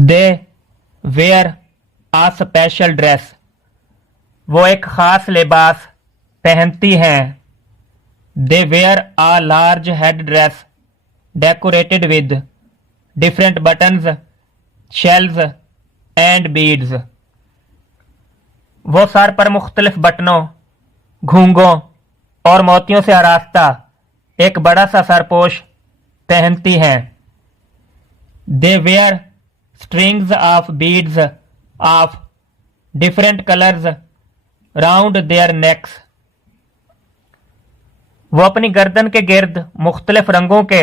They wear a special dress. वो एक खास लिबास पहनती हैं। They wear a large head dress decorated with different buttons, shells and beads. वो सर पर मुख्तलिफ बटनों, घूंघों और मोतियों से आरास्ता एक बड़ा सा सरपोश पहनती हैं। They wear strings of beads of different colours round their necks. वो अपनी गर्दन के गिर्द मुख्तलिफ रंगों के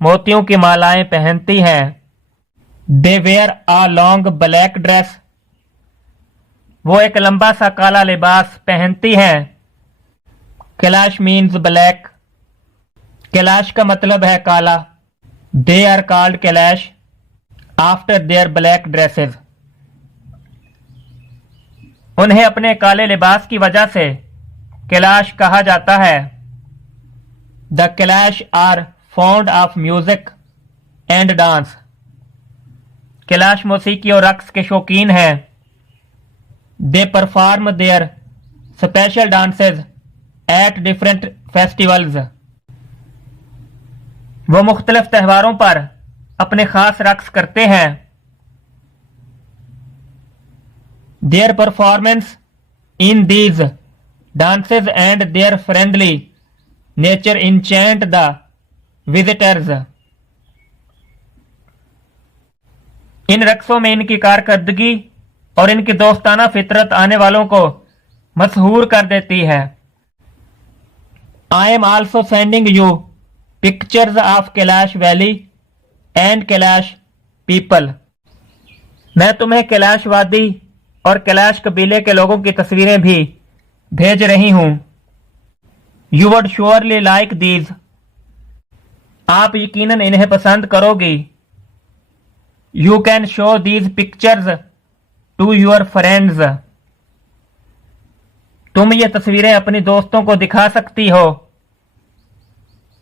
मोतियों की मालाएं पहनती हैं। They wear a long black dress. वो एक लंबा सा काला लिबास पहनती हैं। Kailash means black. कैलाश का मतलब है काला। They are called Kailash after their black dresses. उन्हें अपने काले लिबास की वजह से कैलाश कहा जाता है। The Kalash are fond of music and dance. Kalash मौसीकी और रक्स के शौकीन हैं। They perform their special dances at different festivals. वो मुख्तलिफ त्योहारों पर अपने खास रक्स करते हैं। Their performance in these dances and their friendly nature enchant the visitors. इन रक्सों में इनकी कारकर्दगी और इनकी दोस्ताना फितरत आने वालों को मशहूर कर देती है। I am also sending you pictures of Kailash valley and Kailash people. मैं तुम्हें कैलाश वादी और कैलाश कबीले के लोगों की तस्वीरें भी भेज रही हूं। You would surely like these. आप यकीनन इन्हें पसंद करोगी। You can show these pictures to your friends. तुम ये तस्वीरें अपने दोस्तों को दिखा सकती हो।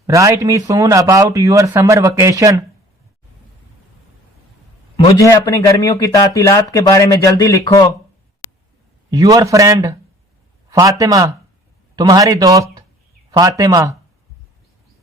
Write me soon about your summer vacation. मुझे अपनी गर्मियों की तातीलात के बारे में जल्दी लिखो। Your friend Fatima. तुम्हारी दोस्त फातिमा।